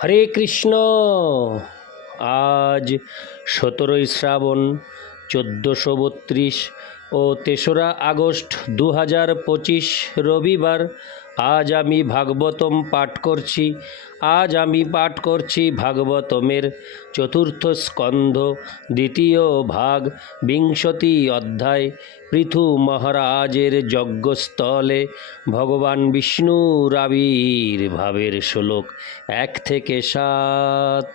হরে কৃষ্ণ। আজ সতেরোই শ্রাবণ চোদ্দোশো বত্রিশ ও তেসরা আগস্ট দু হাজার পঁচিশ রবিবার আজ আমি ভাগবতম পাঠ করছি। আজ আমি পাঠ করছি ভাগবতমের চতুর্থ স্কন্ধ, দ্বিতীয় ভাগ, বিংশতি অধ্যায় পৃথু মহারাজের যজ্ঞস্থলে, ভগবান বিষ্ণুর আবির্ভাবের শ্লোক এক থেকে সাত।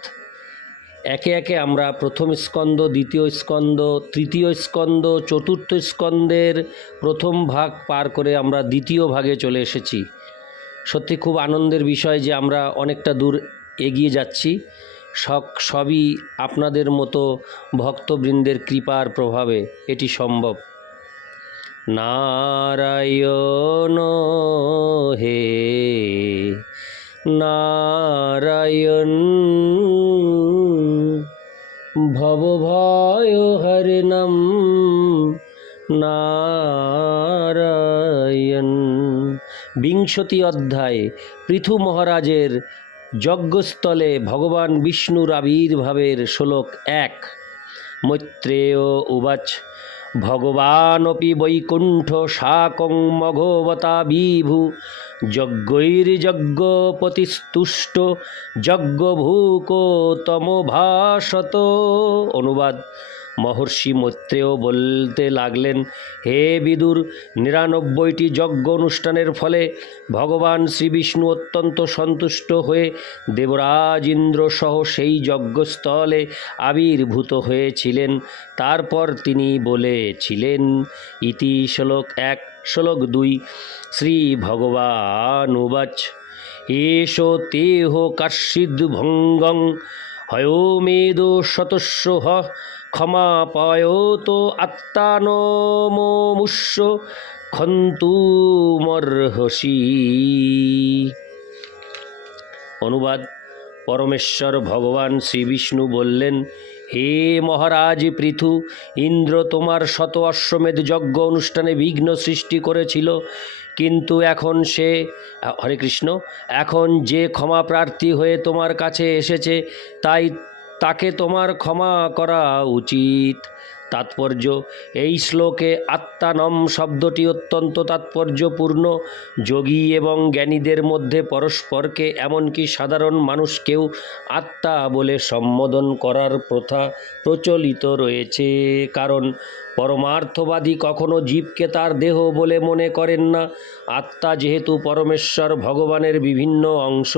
একে একে আমরা প্রথম স্কন্দ, দ্বিতীয় স্কন্দ, তৃতীয় স্কন্দ, চতুর্থ স্কন্দের প্রথম ভাগ পার করে আমরা দ্বিতীয় ভাগে চলে এসেছি। সত্যি খুব আনন্দের বিষয় যে আমরা অনেকটা দূর এগিয়ে যাচ্ছি। সব সবই আপনাদের মতো ভক্তবৃন্দের কৃপার প্রভাবে এটি সম্ভব। নারায়ণ হে, নারায়ণ ভবভয় হরিণম নারায়ণ। বিংশতি অধ্যায়, পৃথু মহারাজের যজ্ঞস্থলে ভগবান বিষ্ণুর আবির্ভাবের শ্লোক এক। মৈত্রেয় উবাচ, ভগবানপি বৈকুণ্ঠ শাকং মঘবতা বিভু যজ্ঞৈর্যজ্ঞপতিস্তুষ্ট যজ্ঞভূকো তমভাষত অনুবাদ মহর্ষি মৈত্রেয় বলতে লাগলেন, হে বিদুর, নিরানব্বইটি যজ্ঞ অনুষ্ঠানের ফলে ভগবান শ্রীবিষ্ণু অত্যন্ত সন্তুষ্ট হয়ে দেবরাজ ইন্দ্র সহ সেই যজ্ঞস্থলে আবির্ভূত হয়েছিলেন। তারপর তিনি বলেছিলেন, ইতি শ্লোক এক, শ্লোক দুই, শ্রী ভগবান উবাচ। এষ তেহ কাশ্চিদ ভঙ্গং হয়োমেদ শতস্য হ ক্ষমা পায়ত আত্মানমুষ্য খন্তুমর্হসি অনুবাদ, পরমেশ্বর ভগবান শ্রীবিষ্ণু বললেন, হে মহারাজ পৃথু, ইন্দ্র তোমার শত অশ্বমেধ যজ্ঞ অনুষ্ঠানে বিঘ্ন সৃষ্টি করেছিল, কিন্তু এখন সে, হরে কৃষ্ণ, এখন যে ক্ষমা প্রার্থী হয়ে তোমার কাছে এসেছে, তাই তাকে তোমার ক্ষমা করা উচিত। তাৎপর্য, এই শ্লোকে আত্মানম শব্দটি অত্যন্ত তাৎপর্যপূর্ণ। যোগী এবং জ্ঞানীদের মধ্যে পরস্পরকে এমনকি সাধারণ মানুষকেও আত্মা বলে সম্বোধন করার প্রথা প্রচলিত রয়েছে। কারণ পরমার্থবাদী কখনো জীবকে তার দেহ বলে মনে করেন না। আত্মা যেহেতু পরমেশ্বর, ভগবানের বিভিন্ন অংশ,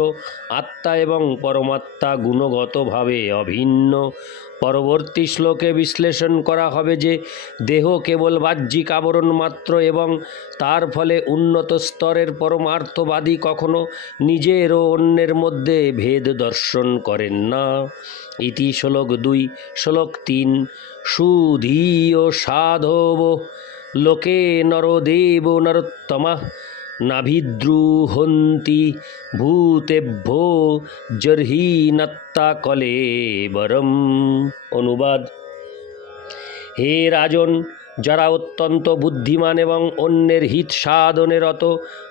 আত্মা এবং পরমাত্মা গুণগতভাবে অভিন্ন। পরবর্তী শ্লোকে বিশ্লেষণ করা হবে যে, দেহ কেবল বাহ্যিক আবরণ মাত্র এবং তার ফলে উন্নত স্তরের পরমার্থবাদী কখনো নিজের ও অন্যের মধ্যে ভেদ দর্শন করেন না। ইতি শ্লোক দুই, শ্লোক তিন সুধীয় সাধব লোকে নরদেব নরোত্তমা নাভিদ্রুহন্তি ভূতেভ্যো জর্হিনত্তা কলেবরম অনুবাদ হে রাজন, যারা অত্যন্ত বুদ্ধিমান এবং অন্যের হিত সাধনে রত,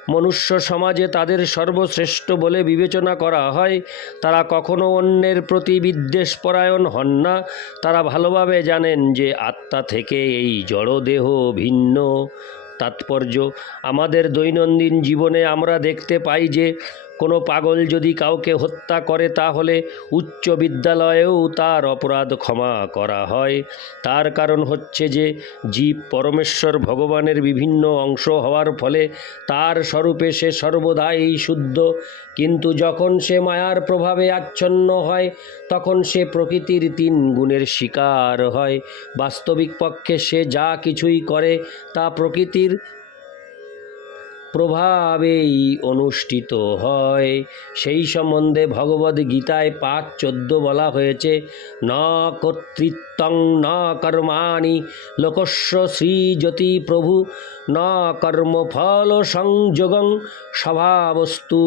মনুষ্য সমাজে তাদের সর্বশ্রেষ্ঠ বলে বিবেচনা করা হয়, তারা কখনো অন্যের প্রতি বিদ্বেষপরায়ণ হন না। তারা ভালোভাবে জানেন যে আত্মা থেকে এই জড়দেহ ভিন্ন। তাৎপর্য, আমাদের দৈনন্দিন জীবনে আমরা দেখতে পাই যে কোনো পাগল যদি কাউকে হত্যা করে, তাহলে উচ্চ বিদ্যালয়েও তার অপরাধ ক্ষমা করা হয়। তার কারণ হচ্ছে যে, জীব পরমেশ্বর ভগবানের বিভিন্ন অংশ হওয়ার ফলে তার স্বরূপে সে সর্বদাই শুদ্ধ। কিন্তু যখন সে মায়ার প্রভাবে আচ্ছন্ন হয়, তখন সে প্রকৃতির তিন গুণের শিকার হয়। বাস্তবিক পক্ষে সে যা কিছুই করে, তা প্রকৃতির প্রভাবেই অনুষ্ঠিত হয়। সেই সম্বন্ধে ভগবদ গীতায় পাঁচ চোদ্দ বলা হয়েছে, ন কর্তৃত্বং ন কর্মাণি লোকস্য শ্রীজ্যোতি প্রভু, ন কর্মফল সংযোগং স্বভাবস্তু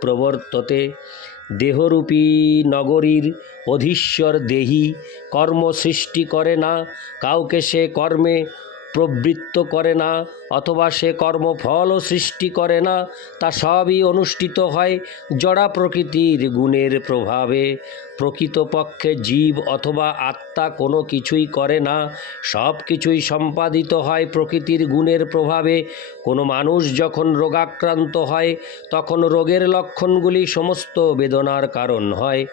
প্রবর্ততে। দেহরূপী নগরীর অধীশ্বর দেহি, কর্ম সৃষ্টি করে না, কাউকে সে কর্মে প্রবৃত্ত করে না, অথবা সে কর্মফলও সৃষ্টি করে না, তা সবই অনুষ্ঠিত হয় জড়া প্রকৃতির গুণের প্রভাবে। প্রকৃতপক্ষে জীব অথবা আত্মা কোনো কিছুই করে না, সব কিছুই সম্পাদিত হয় প্রকৃতির গুণের প্রভাবে। কোনো মানুষ যখন রোগাক্রান্ত হয়, তখন রোগের লক্ষণগুলি সমস্ত বেদনার কারণ হয়।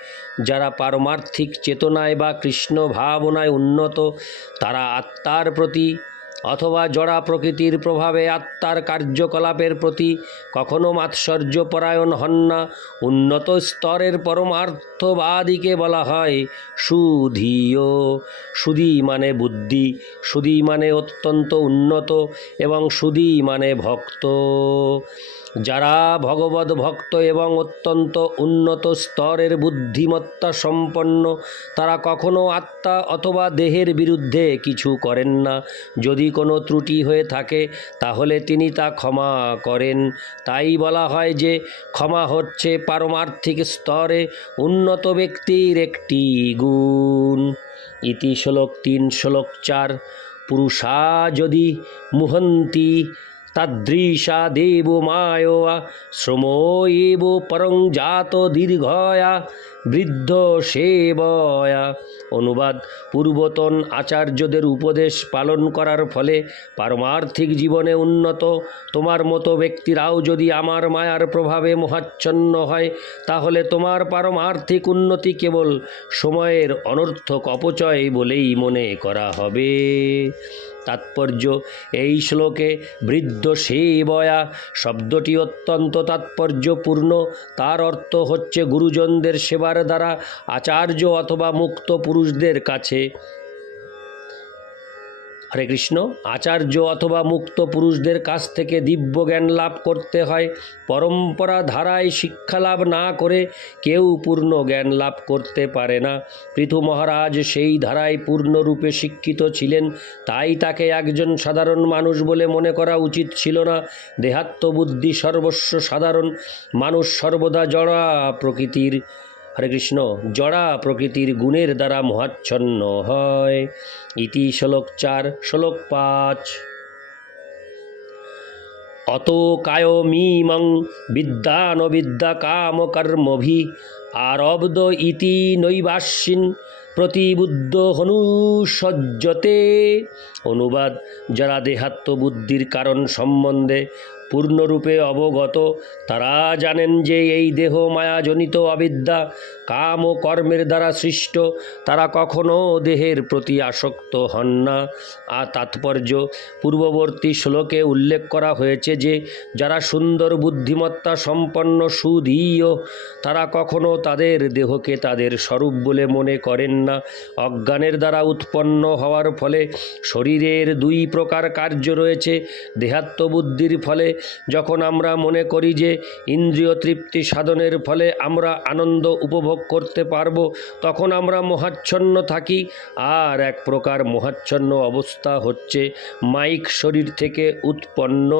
যারা পারমার্থিক চেতনায় বা কৃষ্ণ ভাবনায় উন্নত, তারা আত্মার প্রতি অথবা জড়া প্রকৃতির প্রভাবে আত্মার কার্যকলাপের প্রতি কখনো মাৎসর্যপরায়ণ হন না। উন্নত স্তরের পরমার্থবাদীকে বলা হয় সুধীয়। সুধী মানে বুদ্ধি, সুধী মানে অত্যন্ত উন্নত এবং সুধী মানে ভক্ত। যারা ভগবত ভক্ত এবং অত্যন্ত উন্নত স্তরের বুদ্ধিমত্তা সম্পন্ন, তারা কখনো আত্মা অথবা দেহের বিরুদ্ধে কিছু করেন না। যদি কোনো ত্রুটি হয়ে থাকে, তাহলে তিনি তা ক্ষমা করেন। তাই বলা হয় যে, ক্ষমা হচ্ছে পারমার্থিক স্তরে উন্নত ব্যক্তির একটি গুণ। ইতি শ্লোক তিন, শ্লোক চার, পুরুষা যদি মুহন্তি তাদৃশা দেব মায়োয়া শ্রম এব পরং জাত দীর্ঘয়া, বৃদ্ধ সেবয়া। অনুবাদ, পূর্বতন আচার্যদের উপদেশ পালন করার ফলে পারমার্থিক জীবনে উন্নত। তোমার মতো ব্যক্তিরাও যদি আমার মায়ার প্রভাবে মোহাচ্ছন্ন হয়, তাহলে তোমার পারমার্থিক উন্নতি কেবল সময়ের অনর্থক অপচয় বলেই মনে করা হবে। তাৎপর্য। এই শ্লোকে বৃদ্ধ সেবয়া, শব্দটি অত্যন্ত তাৎপর্যপূর্ণ। তার অর্থ হচ্ছে গুরুজনদের সেবার দ্বারা আচার্য অথবা মুক্ত পুরুষদের কাছে। হরে কৃষ্ণ। আচার্য অথবা মুক্ত পুরুষদের কাছ থেকে দিব্য জ্ঞান লাভ করতে হয়। পরম্পরা ধারায় শিক্ষা লাভ না করে কেউ পূর্ণ জ্ঞান লাভ করতে পারে না। পৃথু মহারাজ সেই ধারায় পূর্ণরূপে শিক্ষিত ছিলেন। তাই তাকে একজন সাধারণ মানুষ বলে মনে করা উচিত ছিল না। দেহাত্মবুদ্ধি সর্বস্ব সাধারণ। মানুষ সর্বদা জড়া প্রকৃতির। হরে কৃষ্ণ। জড়া প্রকৃতির গুণের দ্বারা মহাচ্ছন্ন হয়। ইতি শ্লোক চার, শ্লোক পাঁচ। অত কায় মিমং বিদ্যান বিদ্যা কাম কর্মভি আরব্দ ইতি নৈবাস্যিন প্রতিবুদ্ধ হনুসজ্জতে অনুবাদ, যারা দেহাত্ম বুদ্ধির কারণ সম্বন্ধে পূর্ণরূপে অবগত। তারা জানেন যে এই দেহ মায়াজনিত অবিদ্যা, কাম ও কর্মের দ্বারা সৃষ্ট। তারা কখনো দেহের প্রতি আসক্ত হন না। আর তাৎপর্য, পূর্ববর্তী শ্লোকে উল্লেখ করা হয়েছে যে, যারা সুন্দর বুদ্ধিমত্তা সম্পন্ন সুদীয়, তারা কখনো তাদের দেহকে তাদের স্বরূপ বলে মনে করেন না। অজ্ঞানের দ্বারা উৎপন্ন হওয়ার ফলে শরীরের দুই প্রকার কার্য রয়েছে। দেহাত্মবুদ্ধির ফলে যখন আমরা মনে করি যে ইন্দ্রিয় তৃপ্তি সাধনের ফলে আমরা আনন্দ উপভোগ করতে পারব, তখন আমরা মহাচ্ছন্ন থাকি। আর এক প্রকার মোহাচ্ছন্ন অবস্থা হচ্ছে মাইক শরীর থেকে উৎপন্ন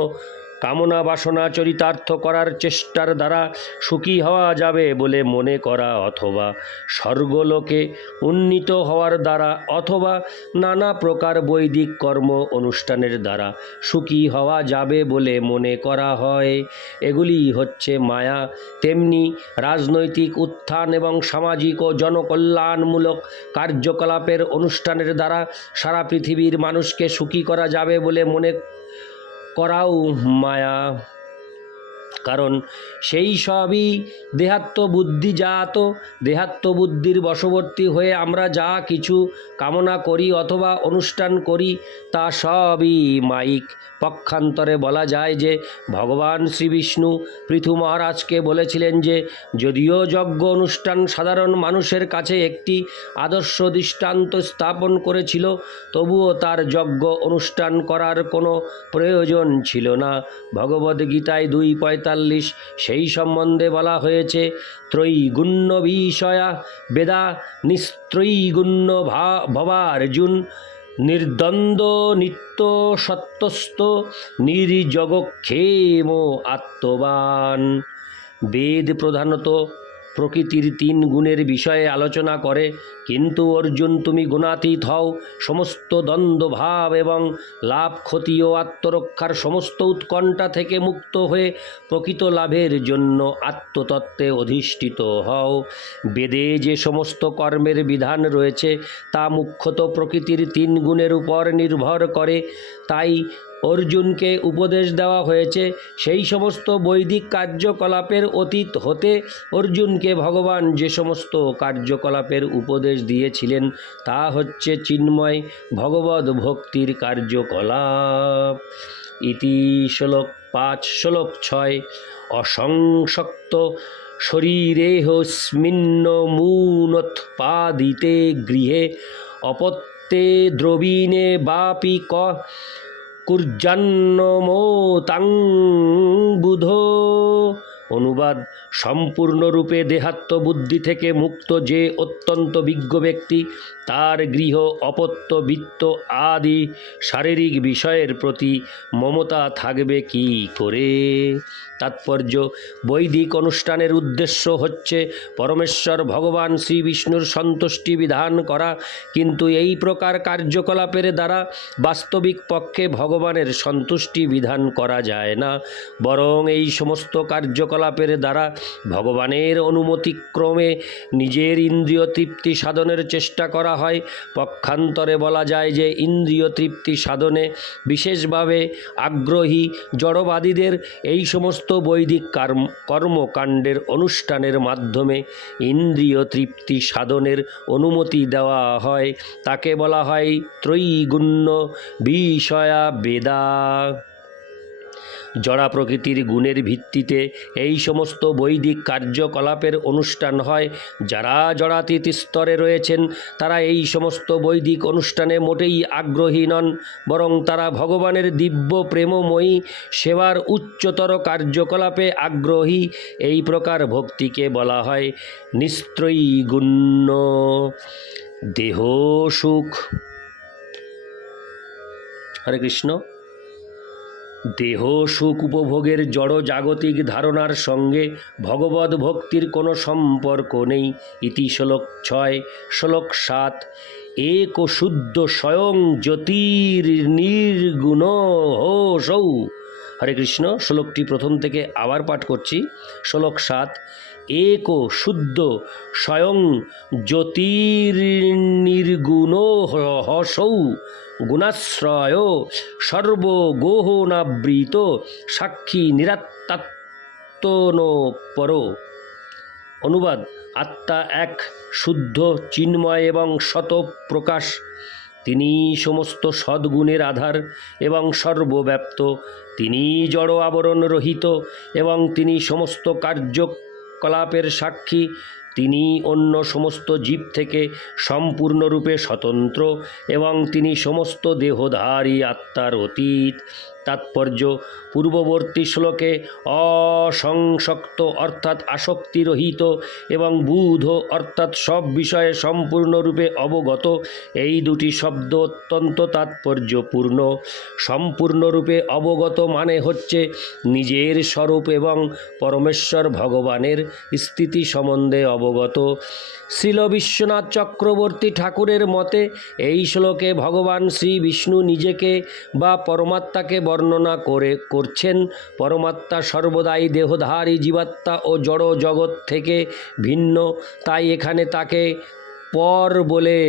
কামনা বাসনা চরিতার্থ করার চেষ্টার দ্বারা সুখী হওয়া যাবে বলে মনে করা অথবা স্বর্গলোকে উন্নীত হওয়ার দ্বারা অথবা নানা প্রকার বৈদিক কর্ম অনুষ্ঠানের দ্বারা সুখী হওয়া যাবে বলে মনে করা হয়। এগুলি হচ্ছে মায়া, তেমনি রাজনৈতিক উত্থান এবং সামাজিক ও জনকল্যাণমূলক কার্যকলাপের অনুষ্ঠানের দ্বারা সারা পৃথিবীর মানুষকে সুখী করা যাবে বলে মনে করাও মায়া। কারণ সেই সবই দেহাত্ম বুদ্ধিজাত দেহাত্ম বুদ্ধির বশবর্তী হয়ে আমরা যা কিছু কামনা করি অথবা অনুষ্ঠান করি, তা সবই মাইক। পক্ষান্তরে বলা যায় যে ভগবান শ্রী বিষ্ণু পৃথু মহারাজকে বলেছিলেন যে, যদিও যজ্ঞ অনুষ্ঠান সাধারণ মানুষের কাছে একটি আদর্শ দৃষ্টান্ত স্থাপন করেছিল, তবুও তার যজ্ঞ অনুষ্ঠান করার কোনো প্রয়োজন ছিল না। ভগবদ্গীতায় দুই পঁয়তাল্লিশ। সেই সম্বন্ধে বলা হয়েছে ত্রৈগুণ্য বিষয়া বেদা নিস্ত্রৈগুণ্য ভবার্জুন নির্দ্বন্দ্ব নিত্য সত্যস্ত নির্জগক্ষেম আত্মবান। বেদ প্রধানত প্রকৃতির তিন গুণের বিষয়ে আলোচনা করে, কিন্তু অর্জুন, তুমি গুণাতীত হও। সমস্ত দ্বন্দ্বভাব এবং লাভ, ক্ষতি ও আত্মরক্ষার সমস্ত উৎকণ্ঠা থেকে মুক্ত হয়ে প্রকৃত লাভের জন্য আত্মতত্ত্বে অধিষ্ঠিত হও। বেদে যে সমস্ত কর্মের বিধান রয়েছে, তা মুখ্যত প্রকৃতির তিন গুণের উপর নির্ভর করে। তাই অর্জুনকে উপদেশ দেওয়া হয়েছে। সেই সমস্ত বৈদিক কার্যকলাপের অতীত হতে অর্জুনকে ভগবান যে সমস্ত কার্যকলাপের উপদেশ দিয়েছিলেন, তা হচ্ছে চিন্ময় ভগবত ভক্তির কার্যকলাপ। ইতি শ্লোক পাঁচ, শ্লোক ছয় অসংশক্ত শরীরেহস্মিন্ন মূনোৎপাদিতে গৃহে অপত্যে দ্রবীণে বাপি ক কুর্জান্নমোতাং বুধ অনুবাদ সম্পূর্ণরূপে দেহাত্ম বুদ্ধি থেকে মুক্ত যে অত্যন্ত বিজ্ঞ ব্যক্তি, তার গৃহ, অপত্য, বিত্ত আদি শারীরিক বিষয়ের প্রতি মমতা থাকবে কি করে? তাৎপর্য, বৈদিক অনুষ্ঠানের উদ্দেশ্য হচ্ছে পরমেশ্বর ভগবান শ্রী বিষ্ণুর সন্তুষ্টি বিধান করা, কিন্তু এই প্রকার কার্যকলাপের দ্বারা বাস্তবিক পক্ষে ভগবানের সন্তুষ্টি বিধান করা যায় না। বরং এই সমস্ত কার্যকলাপের দ্বারা ভগবানের অনুমতিক্রমে নিজের ইন্দ্রিয় তৃপ্তি সাধনের চেষ্টা করা হয়। পক্ষান্তরে বলা যায় যে ইন্দ্রিয় তৃপ্তি সাধনে বিশেষভাবে আগ্রহী জড়বাদীদের এই সমস্ত বৈদিক কর্ম, কর্মকাণ্ডের অনুষ্ঠানের মাধ্যমে ইন্দ্রিয় তৃপ্তি সাধনের অনুমতি দেওয়া হয়। তাকে বলা হয় ত্রৈগুণ্য বিষয়া বেদা। জড়া প্রকৃতির গুণের ভিত্তিতে এই সমস্ত বৈদিক কার্যকলাপের অনুষ্ঠান হয়। যারা জড়াতীত স্তরে রয়েছেন, তারা এই সমস্ত বৈদিক অনুষ্ঠানে মোটেই আগ্রহী নন, বরং তারা ভগবানের দিব্য প্রেমময়ী, সেবার উচ্চতর কার্যকলাপে আগ্রহী। এই প্রকার ভক্তিকে বলা হয় নিস্ত্রয়ীগুণ্য দেহ সুখ। হরে কৃষ্ণ। দেহ সুখ উপভোগের জড় জাগতিক ধারণার সঙ্গে ভগবত ভক্তির কোনো সম্পর্ক নেই। ইতি শ্লোক ছয়, শ্লোক সাত, এক শুদ্ধ স্বয়ং জ্যোতির নির্গুণ হরে কৃষ্ণ, শ্লোকটি প্রথম থেকে আবার পাঠ করছি। শ্লোক সাত এক শুদ্ধ স্বয়ং জ্যোতির্নির্গুণ হসৌ গুণাশ্রয় সর্বগোহনাবৃত সাক্ষী নিরাত্মাত্মন পর অনুবাদ, আত্মা এক, শুদ্ধ, চিন্ময় এবং শত প্রকাশ। তিনি সমস্ত সদ্গুণের আধার এবং সর্বব্যাপ্ত। তিনি জড় আবরণ রহিত এবং তিনি সমস্ত কার্যকলাপের সাক্ষী, তিনি অন্য সমস্ত জীব থেকে সম্পূর্ণরূপে স্বতন্ত্র এবং তিনি সমস্ত দেহধারী আত্মার অতীত। তাৎপর্য পূর্ববর্তী শ্লোকে অসংশক্ত অর্থাৎ আসক্তিরহিত এবং বুধ অর্থাৎ সব বিষয়ে সম্পূর্ণরূপে অবগত, এই দুটি শব্দ অত্যন্ত তাৎপর্যপূর্ণ। সম্পূর্ণরূপে অবগত মানে হচ্ছে নিজের স্বরূপ এবং পরমেশ্বর ভগবানের স্থিতি সম্বন্ধে অবগত। শ্রীল বিশ্বনাথ চক্রবর্তী ঠাকুরের মতে, এই শ্লোকে ভগবান শ্রী বিষ্ণু নিজেকে বা পরমাত্মাকে বর্ণনা করে করছেন, পরমাত্মা সর্বদাই দেহধারী জীবাত্মা ও জড় জগৎ থেকে ভিন্ন, তাই এখানে তাকে পর বলে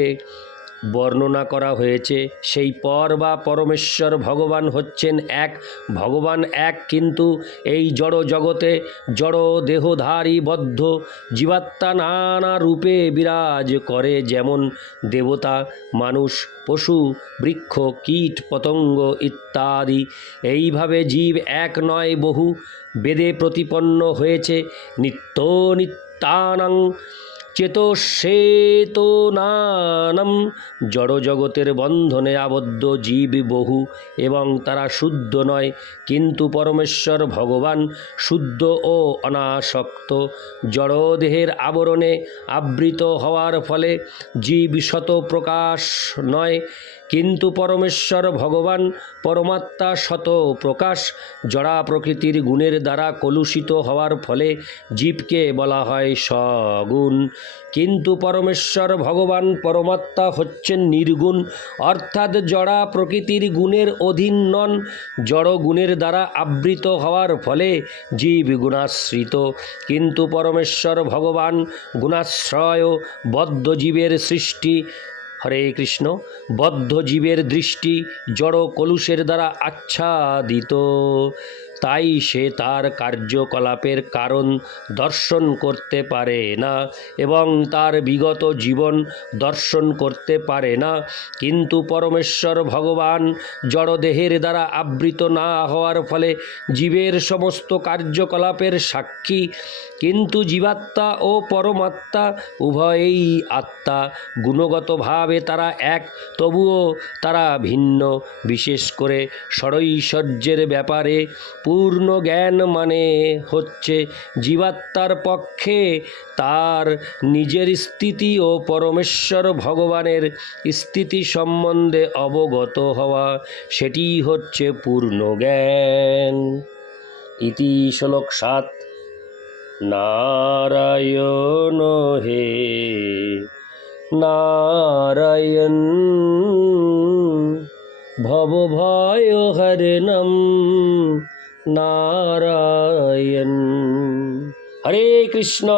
বর্ণনা করা হয়েছে, সেই পর বা পরমেশ্বর ভগবান হচ্ছেন এক, ভগবান এক কিন্তু এই জড় জগতে জড় দেহধারী বদ্ধ, জীবাত্মা নানা রূপে বিরাজ করে যেমন দেবতা, মানুষ, পশু, বৃক্ষ, কীট, পতঙ্গ ইত্যাদি। এইভাবে জীব এক নয়, বহু বেদে প্রতিপন্ন হয়েছে। নিত্য নিত্যানাং চেতসেতনানম জড়জগতের বন্ধনে আবদ্ধ জীব বহু এবং তারা শুদ্ধ নয়, কিন্তু পরমেশ্বর ভগবান শুদ্ধ ও অনাসক্ত। জড়দেহের আবরণে আবৃত হওয়ার ফলে জীব শত প্রকাশ নয় কিন্তু পরমেশ্বর ভগবান পরমাত্মা শত প্রকাশ, জড়া প্রকৃতির গুণের দ্বারা কলুষিত হওয়ার ফলে জীবকে বলা হয় সগুণ কিন্তু পরমেশ্বর ভগবান পরমাত্মা হচ্ছেন নির্গুণ, অর্থাৎ জড়া প্রকৃতির গুণের অধীন নন, জড় গুণের দ্বারা আবৃত হওয়ার ফলে জীব গুণাশ্রিত। কিন্তু পরমেশ্বর ভগবান গুণাশ্রয়, বদ্ধ জীবের সৃষ্টি হরে কৃষ্ণ। বদ্ধ জীবের দৃষ্টি জড় কলুষের দ্বারা আচ্ছাদিত। তাই সে তার কার্যকলাপের কারণ দর্শন করতে পারে না এবং তার বিগত জীবন দর্শন করতে পারে না। কিন্তু পরমেশ্বর ভগবান জড়দেহের দ্বারা আবৃত না হওয়ার ফলে জীবের সমস্ত কার্যকলাপের সাক্ষী। কিন্তু জীবাত্মা ও পরমাত্মা উভয়েই আত্মা। গুণগতভাবে তারা এক, তবুও তারা ভিন্ন। বিশেষ করে ষড়ৈশ্বর্যের ব্যাপারে পূর্ণ জ্ঞান মানে হচ্ছে জীবাত্মার পক্ষে তার নিজের স্থিতি ও পরমেশ্বর ভগবানের স্থিতি সম্বন্ধে অবগত হওয়া। সেটিই হচ্ছে পূর্ণ জ্ঞান। ইতি শ্লোক সাত। নারায়ণ হে নারায়ণ, ভব ভয় হরণম নারায়ণ। হরে কৃষ্ণ।